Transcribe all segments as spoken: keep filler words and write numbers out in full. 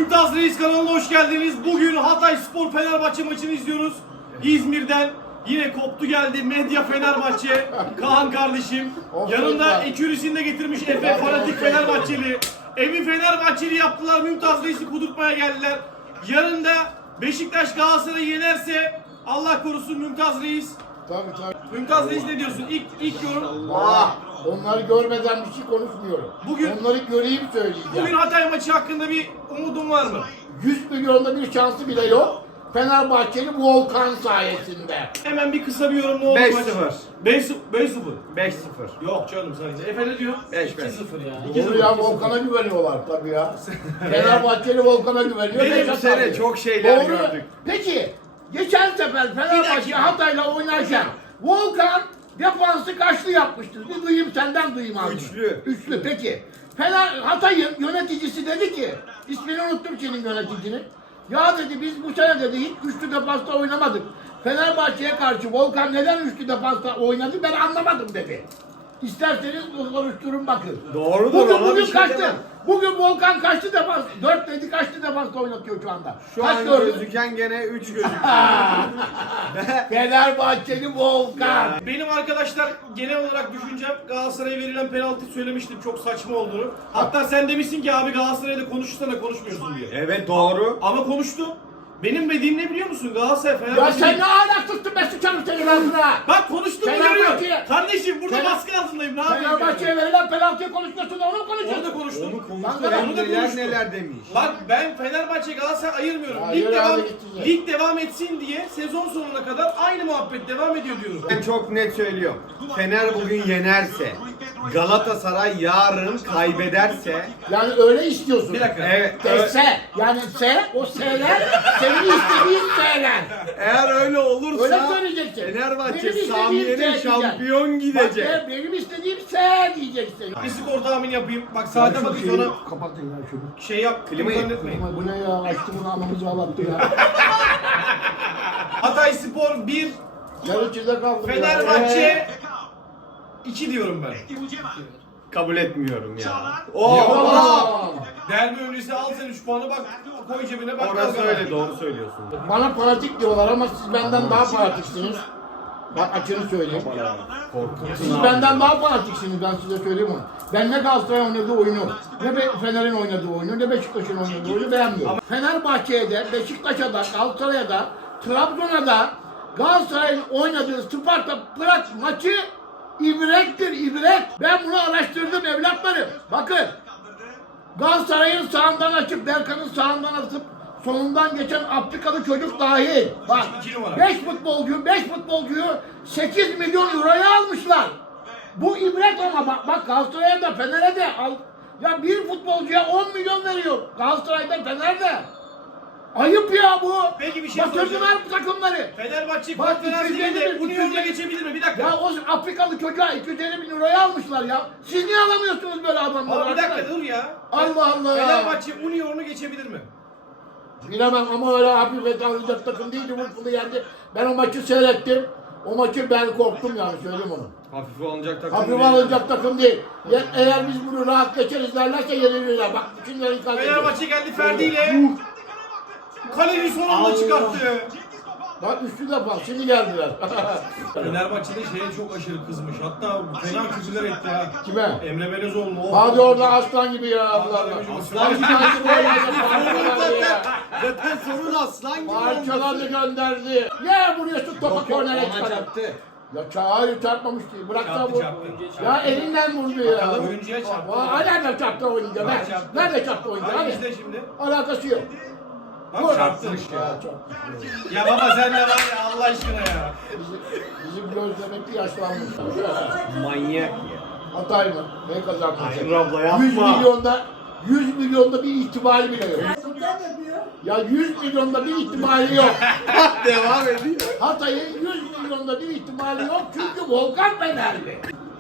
Mümtaz Reis kanalına hoş geldiniz. Bugün Hatayspor Fenerbahçe maçını izliyoruz. İzmir'den yine koptu geldi Medya Fenerbahçe. Kaan kardeşim. Yanında ekürisini de getirmiş Efe fanatik Fenerbahçeli. Evi Fenerbahçeli yaptılar. Mümtaz Reis'i kudurtmaya geldiler. Yarın da Beşiktaş Galatasaray'ı yenerse Allah korusun Mümtaz Reis. Tabii tabii. Mümtaz Reis ne diyorsun? İlk ilk yorum. Allah. Onları görmeden bir şey konuşmuyorum. Bugün- Onları göreyim söyleyeceğim. Bugün Hatay maçı hakkında bir umudun var mı? yüz milyonda bir şansı bile yok. Fenerbahçeli Volkan sayesinde. Hemen bir kısa bir yorum ne oldu beş maç? sıfır. beş sıfır. beş sıfır. Yok canım sadece. Efe ne diyor? beş beş. iki sıfır ya. iki Doğru sıfır. ya, Volkan'a güveniyorlar tabii ya. Fenerbahçeli Volkan'a güveniyor. Benim Beş Bu atar sene diyor. çok şeyler Doğru. gördük. Peki, geçen sefer Fenerbahçe Hatay'la oynarken Volkan defansı kaçlı yapmıştır? Bir duyayım senden duyayım abi. Üçlü. Üçlü peki. Fener Hatay'ın yöneticisi dedi ki, ismini unuttum senin yöneticinin. Ya dedi biz bu sene dedi hiç üçlü defansta oynamadık. Fenerbahçe'ye karşı Volkan neden üçlü defansta oynadı ben anlamadım dedi. İsterseniz konuşturun bakın. Doğrudur, Bugün, ona bugün bir şey kaçtı? demem. Bugün Volkan kaçtı defans? Dört dedi kaçtı defansta oynatıyor şu anda? Şu Kaç an gördün? gözüken gene üç gözüküyor. Fenerbahçeli Volkan. Benim arkadaşlar genel olarak düşüncem Galatasaray'a verilen penaltı söylemiştim çok saçma olduğunu. Hatta sen demişsin ki abi Galatasaray'la konuşursana konuşmuyorsun diye. Evet doğru. Ama konuştu. Benim dediğim ne biliyor musun? Galatasaray Ya Fenerbahçe... sen ne ahlaksızsın be sıçarım senin ağzına. Bak konuştum mu Fenerbahçe- görüyor. Kardeşim burada Fener- baskı altındayım ne yapayım? Fenerbahçe'ye verilen penaltıya konuşmuyorsun onu mu konuşuyorsun? Orada konuştum. Onu konuştu. Ben de- Hem onu da neler konuştum. neler demiş. Bak ben Fenerbahçe Galatasaray ayırmıyorum. Ya Lig yürü devam hadi git size. lig devam etsin diye sezon sonuna kadar aynı muhabbet devam ediyor diyorum. Ben çok net söylüyorum. Fener bugün yenerse, Galatasaray yarın kaybederse, Yani öyle istiyorsun. Bir dakika. evet, E, ö- S. Yani S, o S'ler senin istediğin S'ler. eğer öyle olursa Öyle söyleyeceksin. Fenerbahçe Benim istediğim Samiye'nin S diyeceksin. şampiyon Bak gidecek. ya, benim istediğim S diyeceksin. Bir skor tahmini yapayım. Bak saate bakın sonra Kapatın ya şunu. şey yap. Klimayı- zannetmeyin. Ama bu ne ya? Açtı bunu anamızı ağlattı ya. Hatayspor bir, Yarı çizde kaldı. Fenerbahçe iki diyorum ben. Kabul etmiyorum ya. Oo. Oo. Derbi öncesi al sen üç puanı bak koy cebine bak. Orası kazan. öyle, doğru söylüyorsun. Bana fanatik diyorlar ama siz benden daha fanatiksiniz. Bak açını söyleyeyim. Siz benden daha fanatiksiniz, ben size söyleyeyim onu. Ben ne Galatasaray oynadığı oyunu, ne Be- Fener'in oynadığı oyunu, ne Beşiktaş'ın oynadığı oyunu beğenmiyorum. Fenerbahçe'ye de, Beşiktaş'a da, Galatasaray'a da, Trabzon'a da Galatasaray'ın oynadığı Sparta Prag maçı ibrettir, ibret. Ben bunu araştırdım evlatlarım. Bakın, Galatasaray'ın sağından açıp, Berkan'ın sağından atıp, sonundan geçen Afrikalı çocuk dahil. Bak, İki numara. beş futbolcu, beş futbolcuyu sekiz milyon euroya almışlar. Bu ibret ama bak, bak Galatasaray'a da Fener'e de al. Ya bir futbolcuya on milyon veriyor. Galatasaray'da Fener'de. Ayıp ya bu. Peki bir şey Batırdılar bu takımları. Fenerbahçe Bak, konferans iki yüz elli liginde bin, Union'la iki yüz elli geçebilir mi? Bir dakika. Ya o Afrikalı çocuğa iki yüz elli bin euroya almışlar ya. Siz niye alamıyorsunuz böyle adamları? Ama bir dakika arkadaş? dur ya. Allah Allah. Fenerbahçe Union'u geçebilir mi? Bilemem ama öyle hafif et alacak takım değildi. Vurfulu yendi. Ben o maçı seyrettim. O maçı ben korktum yani, söyleyeyim onu. Hafife alınacak takım Hafif değil. alınacak takım değil. Ya, eğer biz bunu rahat geçeriz derlerse yenilirler. Bak bütünleri ikaz ediyor. Fenerbahçe geldi Ferdi ile. Kaleci son anda çıkarttı. Bak üçlü defa şimdi geldiler. Fenerbahçe'de şeye çok aşırı kızmış. Hatta fena küfürler etti ha. Kime? Emre Belezoğlu. O. Hadi orada aslan gibi ya. Allah Allah. Aslan gibi. Aslan gibi oynadı ya. Zaten sorun aslan gibi Parçaladı olması. gönderdi. Ne vuruyorsun topa kornere Ona çıkardı. çarptı. Ya çağır çarpmamış ki. Bırak da Çarptı, vur. çarptı. Ya elinden vurdu ya. Bakalım, oyuncuya çarptı. Aa, nerede çarptı oyuncuya? Bak, Nerede, çarptı. nerede çarptı oyuncuya? Hadi Hadi. izle şimdi. Alakası yok. Bak Vur. çarptmış ya. Ya, çok- Ya baba sen de var ya Allah aşkına ya. Bizim, bizim göz demek ki yaşlanmış. Manyak ya. Hatay mı? Ne kazanmış? Hayır abla, yapma. yüz milyonda yüz milyonda bir ihtimali bile yok. Sultan yapıyor. Ya yüz milyonda bir ihtimali yok. Devam ediyor. Hatay'ın yüz milyonda bir ihtimali yok çünkü Volkan Fenerli.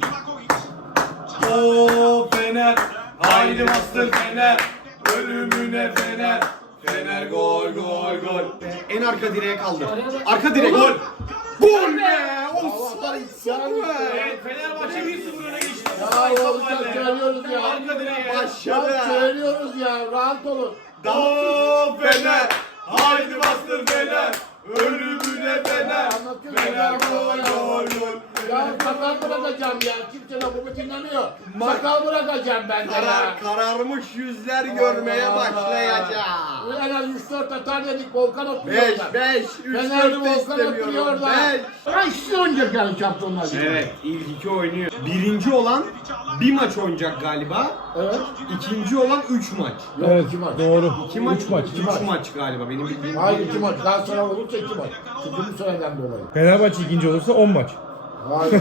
Oo Fener. Haydi bastır Fener. Ölümüne Fener. Fener gol gol gol. En arka direğe kaldı. Arka direk. Gol. Gol be. Offside be. Evet Fenerbahçe bir sıfır öne geçti. Ya oğlum söylüyoruz ya. Arka direğe. Ya Başladı. söylüyoruz ya, rahat olun. Oo Fener, haydi bastır Fener, ölümüne Fener, Fener gol gol gol. Ya sakal bırakacağım ya. Kimse lafımı dinlemiyor. Sakal bırakacağım ben de ya. Karar, kararmış yüzler görmeye başlayacağım. En az üç dört atar dedik. Volkan oturuyor beş orada. beş üç Fenerli dört Volkan oturuyor istemiyorum. orada. beş Ya işte oynayacak yani Şampiyonlar Ligi. Evet, ilk iki oynuyor. Birinci olan bir maç oynayacak galiba. Evet. İkinci olan üç maç. Yok, Evet, iki maç. doğru. İki maç, Üç maç. üç maç. maç galiba benim bildiğim. Hayır iki maç. Galatasaray olursa iki maç. Çünkü bu seneden dolayı. Fenerbahçe ikinci olursa on maç. Hayır.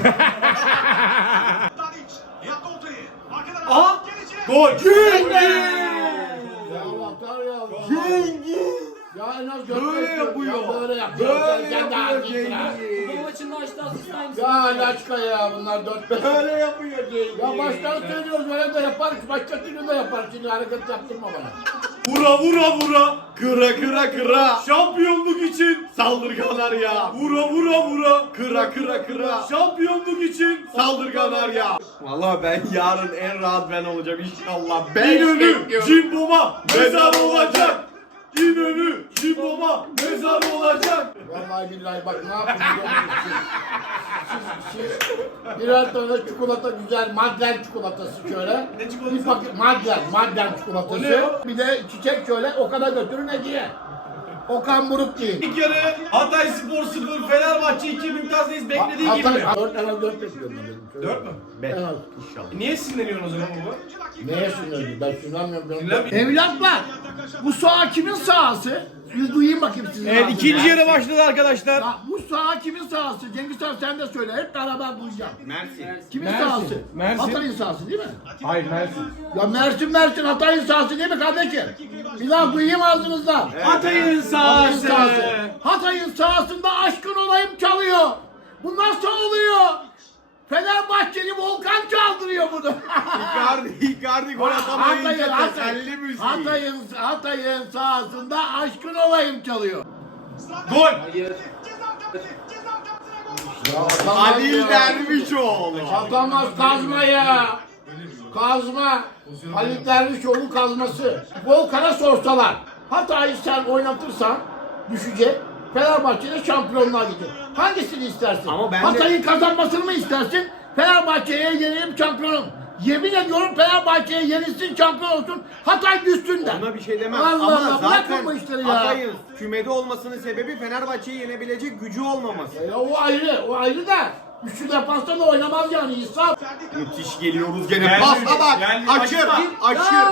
Aha, gol. Ya atar ya. Cengiz! Ya en az dört Böyle beş yapıyor. Ya böyle yapıyor. Böyle Sen de yapıyor haklısın ha. Cengiz. Bu maçında açtı asist aynısı. Ya Laçka ya bunlar dört beş. Böyle yapıyor Cengiz. Ya baştan söylüyoruz böyle de yaparız. Başka türlü de yaparız. Şimdi hareket yaptırma bana. Vura vura vura, Kıra kıra kıra. şampiyonluk için. Saldırganlar ya. Vura vura vura, Kıra kıra kıra. şampiyonluk için. Saldırganlar ya. Vallahi ben yarın en rahat ben olacağım inşallah. Beş İnönü, bekliyorum. Cimbom'a mezar olacak. İnönü, Cimbom'a mezar olacak. Vallahi billahi bak ne yapayım biliyor musun? Siz, siz, siz birer tane çikolata güzel Madlen çikolatası şöyle. Ne çikolatası? Bir paket Madlen, Madlen çikolatası. O ne o? Bir de çiçek şöyle o kadar götürün hediye. Okan Buruk değil. İlk yarı Hatay Spor sıfır, Fenerbahçe iki, Mümtaz Reis beklediği gibi. Hatay, dört en az dört bekliyorum ben dedim. Şöyle. Dört mü? Beş En az. inşallah. Niye sinirleniyorsun o zaman baba? Neye sinirli? Ben sinirlenmiyorum. Ben Sinirlenmiyor. Evlatlar, bu saha kimin sahası? Siz duyayım bakayım sizin Evet, ağzınızdan. ikinci yarı başladı arkadaşlar. Ya bu saha kimin sahası? Cengiz Han sen de söyle. Hep beraber duyacağım. Mersin. Kimin Mersin, sahası? Mersin. Hatay'ın sahası değil mi? Hayır Mersin. Ya Mersin Mersin Hatay'ın sahası değil mi kardeşim? Bir daha duyayım ağzınızdan. Hatay'ın Hatay'ın sahası. sahası. Hatay'ın sahasında aşkın olayım çalıyor. Bu nasıl oluyor? Fenerbahçeli Volkan çaldırıyor bunu. Icardi, Icardi gol atamayınca Hatay'ın, teselli Hatay'ın, müziği. Hatay'ın, Hatay'ın sahasında aşkın olayım çalıyor. Gol. Hayır. Ya atamaz Halil ya. Dervişoğlu. Atamaz kazma ya. Kazma. Halil Dervişoğlu kazması. Volkan'a sorsalar. Hatay'ı sen oynatırsan düşecek. Fenerbahçe'de şampiyonluğa gidecek. Hangisini istersin? Ama bence- Hatay'ın kazanmasını mı istersin? Fenerbahçe'ye yenilip şampiyonum. Yemin ediyorum Fenerbahçe'ye yenilsin şampiyon olsun. Hatay düşsün de. Ona bir şey demem Allah ama Allah, zaten bırakın bu işleri ya. Hatay'ın kümede olmasının sebebi Fenerbahçe'yi yenebilecek gücü olmaması. Ya o ayrı, o ayrı da. Üçlü defansta da oynamaz yani İsa. Müthiş geliyoruz gene. Geldi, Pasla bak. geldi. Açır. Açma. Açır. Ya.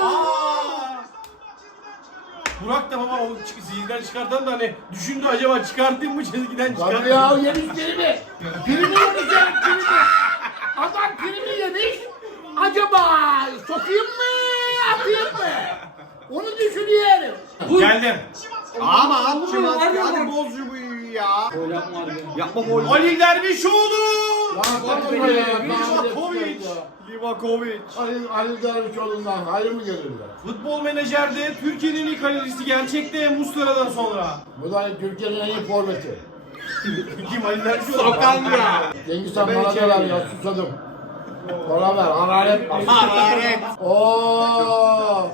Burak da baba o çık- çizgiden çıkartan da hani düşündü acaba çıkartayım mı çizgiden Tabii çıkartayım ya mı? yemiş primi. Primi yemiş ya primi. Adam primi yemiş. Acaba sokayım mı atayım mı? Onu düşünüyorum. Geldim. Ama at şunu at. Hadi Hadi bak. boz şu buyu ya. Gol yapma harbi. Yapma gol. Halil Dervişoğlu. Ya tamam ya. Livakovic. Livakovic. Ali, Ali Dervişoğlu'ndan hayır mı gelirler? Futbol menajerde Türkiye'nin ilk kalecisi gerçekte Muslera'dan sonra. Bu da Türkiye'nin en iyi forveti. Kim Halil Dervişoğlu? Sokan ya. Cengiz Han Ben bana içeri da ver ya giriyorum. susadım. Bana ver hararet var. Hararet. Oo.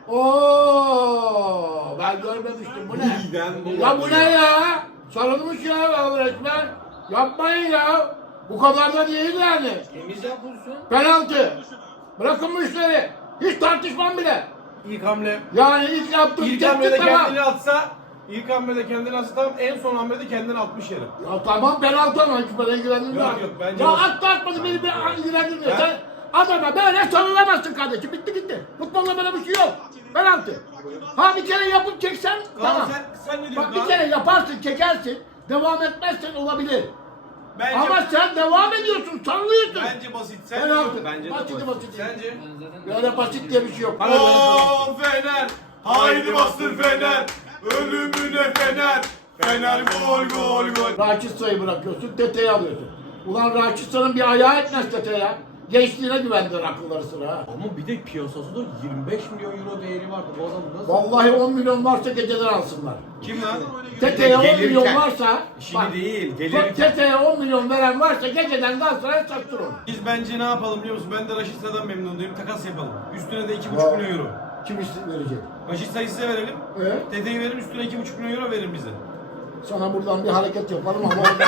Oo. Ben görmemiştim bu ne? Midem bulanıyor. Ya bu ne ya? Sarılmış ya resmen. Yapmayın ya. Bu kadar da değil yani. Temiz ya pozisyon. Penaltı. Bırakın bu işleri. Hiç tartışmam bile. İlk hamle. Yani ilk yaptığım İlk hamlede tepki tamam. kendini atsa, ilk hamlede kendini atsa tamam, en son hamlede kendini atmış yere. Ya tamam penaltı ama hiç bana ilgilendirmiyor. Yok, yok, bence Ya olsun. attı atmadı beni bir ilgilendirmiyor. Ben- Sen adama böyle sarılamazsın kardeşim. Bitti gitti. Futbolda böyle bir şey yok. Penaltı. Ha bir kere yapıp çeksen tamam. Sen, sen ne diyorsun? Bak bir Kaan? kere yaparsın çekersin. Devam etmezsen olabilir. Bence, Ama sen devam ediyorsun, sallıyorsun. bence basit. Sen ne Penaltı. diyorsun? Bence de Basit basit. Sence? Ben zaten Böyle basit diye bir şey yok. Oo Fener, haydi bastır Fener, ölümüne Fener, Fener gol gol gol. Rakitsa'yı bırakıyorsun, Tete'yi alıyorsun. Ulan Rakitsa'nın bir ayağı etmez Tete ya. Gençliğine güvendiler akılları sıra ha. Ama bir de piyasası da yirmi beş milyon euro değeri vardı. Bu adam nasıl? Vallahi on milyon varsa geceden alsınlar. Kim lan? Tete'ye on Gelirken. milyon varsa, Şimdi değil, bak, gelirken. Tete'ye on milyon veren varsa geceden Galatasaray'a satsın onu. Biz bence ne yapalım biliyor musun? Ben de Raşit Sıra'dan memnun değilim. Takas yapalım. Üstüne de iki buçuk milyon euro. Kim isim verecek? Başista'yı size verelim. Evet. Dedeyi verin, üstüne iki buçuk milyon euro verin bize. Sana buradan bir hareket yapalım ama orada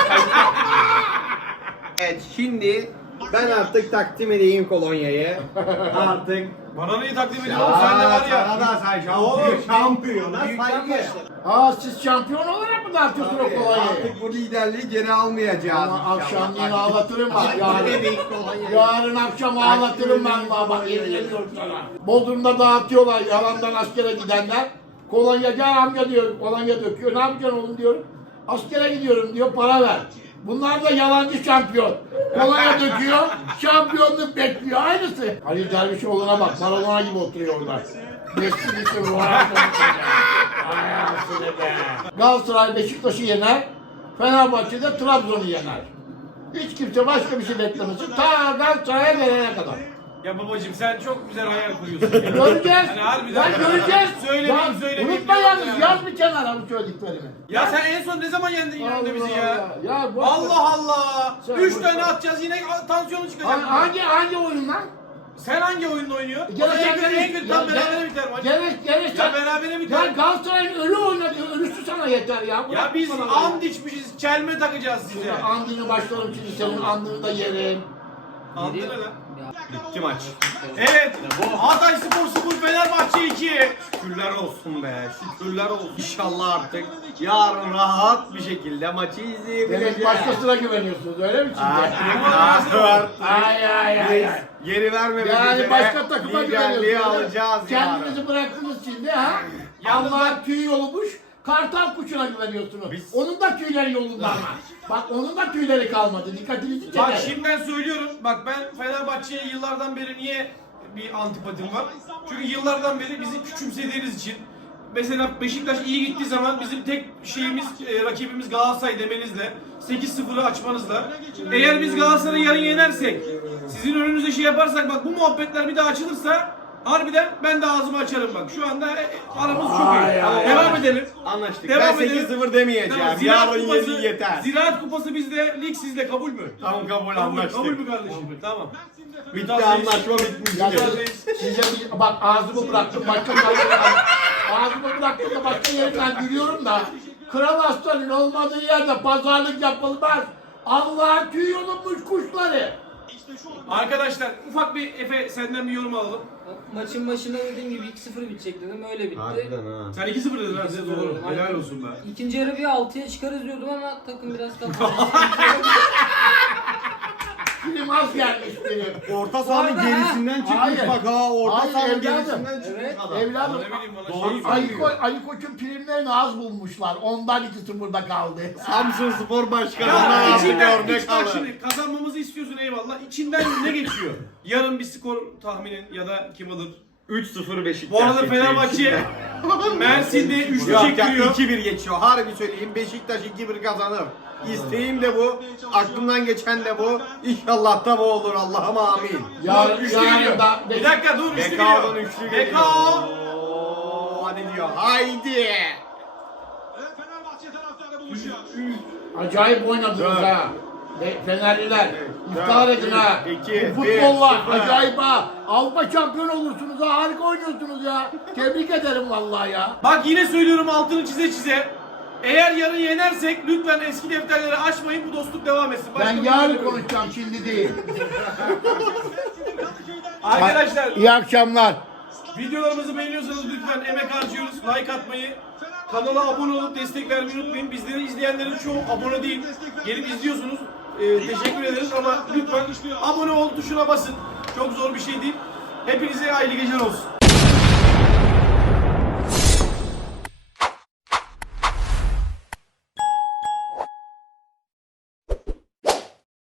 Evet şimdi ben artık takdim edeyim kolonyayı. Artık. Bana neyi takdim ediyorsun sen de var ya. Sana da say Oğlum, şampiyona Büyükten saygı. başla. Aa siz şampiyon olarak mı dağıtıyorsunuz o kolayı? Artık bu liderliği geri almayacağız. Ama inşallah. akşam yine ağlatırım bak Takdim yarın. edeyim kolonyayı. Yarın akşam ağlatırım ben bak bak yemin ediyorum sana. Bodrum'da dağıtıyorlar yalandan askere gidenler. Kolonya gel amca diyor, kolonya döküyor. Ne yapacaksın oğlum diyorum. Askere gidiyorum diyor, para ver. Bunlar da yalancı şampiyon. Kolonya döküyor, şampiyonluk bekliyor. Aynısı. Ali Dervişoğlu'na bak, Maradona gibi oturuyor orada. Messi misin, Ronaldo musun ya? Ay anasını be. Galatasaray Beşiktaş'ı yener, Fenerbahçe'de Trabzon'u yener. Hiç kimse başka bir şey beklemesin. Ta Galatasaray'a gelene kadar. Ya babacım sen çok güzel hayal kuruyorsun. Göreceğiz. Hani harbiden. Lan göreceğiz. Söylemeyeyim, Ya, söylemeyeyim unutma diyorum yalnız ya. yaz bir kenara bu söylediklerimi. Ya sen en son ne zaman yendin yanında bizi ya? Allah. Ya boş ver. Allah Allah. Sen Üç boş tane ver. atacağız yine tansiyonu çıkacak. Ha- Hangi hangi oyun lan? Sen hangi oyunda oynuyorsun? Gene en kötü en kötü tam berabere biter maç. Gene gene Ya berabere biter. Ya Galatasaray'ın ölü oynadı. Ölüsü sana yeter ya. Ya Bırak biz bana ya. and içmişiz, çelme takacağız size. Andını başlarım şimdi senin andını da yerim. Andı ne lan? Bitti maç. Evet. Hatay Spor sıfır Fenerbahçe iki. Şükürler olsun be. Şükürler olsun. İnşallah artık yarın rahat bir şekilde maçı izleyebileceğiz. Demek başkasına güveniyorsunuz öyle mi Artık şimdi? rahat. Ay ay ay ay. Biz geri vermemek Yani üzere başka takıma liderliği güveniyorsunuz. alacağız Kendinizi yarın. bıraktınız şimdi ha. Yalnız Allah'ın tüy yolumuş. Kartal kuşuna güveniyorsunuz. Biz- Onun da tüyleri yolunda ama. Bak onun da tüyleri kalmadı. Dikkatinizi çeker. Bak şimdiden söylüyorum. Bak ben Fenerbahçe'ye yıllardan beri niye bir antipatim var? Çünkü yıllardan beri bizi küçümsediğiniz için. Mesela Beşiktaş iyi gittiği zaman bizim tek şeyimiz, e, rakibimiz Galatasaray demenizle, sekiz sıfırı açmanızla. Eğer biz Galatasaray'ı yarın yenersek, sizin önünüze şey yaparsak bak bu muhabbetler bir daha açılırsa harbiden ben de ağzımı açarım bak. Şu anda e, aramız çok iyi. Ay, ay, Devam ay. edelim. Anlaştık. Devam ben edelim. sekiz sıfır demeyeceğim. Tamam, Ziraat Yarın Kupası, yedi yeter. Ziraat Kupası bizde, lig sizde kabul mü? Tamam kabul Kabul, anlaştık. kabul mü kardeşim? Tamam. Bitti Tamam, anlaşma bitmiş. Ya siz- size bir, bak ağzımı bıraktım başka yerden ağzımı bıraktım da başka yerden gülüyorum da Kral Aslan'ın olmadığı yerde pazarlık yapılmaz. Allah'ın tüy yolunmuş kuşları. Arkadaşlar ufak bir Efe senden bir yorum alalım. Maçın başında dediğim gibi iki sıfır bitecek dedim öyle bitti. Harbiden ha. Sen iki sıfır dedin ha. iki sıfır Doğru. dedim, Helal aynen. olsun be. İkinci yarı bir altıya çıkarız diyordum ama takım biraz kapalı. Film az gelmiş benim. Orta sahanın Bu arada gerisinden çıkmış Hayır. bak ha. Orta Hayır, sahanın evladım. gerisinden çıkmış Evet. adam. Evladım Ne bileyim bana Doğru şey Ali, söylüyor. Ko Ali Koç'un primlerini az bulmuşlar. Ondan iki sıfırda kaldı. Samsun Spor Başkanı'na Ya artık içinden, örnek iç, bak alın. şimdi kazanmamızı istiyorsun eyvallah. İçinden ne geçiyor? Yarın bir skor tahminin ya da kim alır? üç sıfır Beşiktaş. Bu arada geçiyor Fenerbahçe içinden. Mersin'de üçlü Yok ya çektiriyor. iki bir geçiyor. Harbi söyleyeyim Beşiktaş iki bir kazanır. İsteğim de bu. Aklımdan geçen de bu. İnşallah da bu olur. Allah'ım amin. Yarın, Üçlü yarın geliyor. da Bir dakika dur üçlü Bekao'dan geliyor. üçlü geliyor. Bekao. Oo, hadi diyor. Haydi. acayip oynadınız Dört. ha. Ve Fenerliler. Dört, İftihar edin ha. iki, Bu bir, futbolla sıfır. acayip ha. Avrupa şampiyon olursunuz ha. Harika oynuyorsunuz ya. Tebrik ederim vallahi ya. Bak yine söylüyorum altını çize çize. Eğer yarın yenersek lütfen eski defterleri açmayın bu dostluk devam etsin. Başka Ben bir yarın şey konuşacağım şimdi değil. Arkadaşlar İyi akşamlar. videolarımızı beğeniyorsanız lütfen emek harcıyoruz. Like atmayı, kanala abone olup destek vermeyi unutmayın. Bizleri izleyenlerin çoğu abone değil. Gelip izliyorsunuz. Ee, teşekkür ederiz ama lütfen abone ol tuşuna basın. Çok zor bir şey değil. Hepinize hayırlı geceler olsun.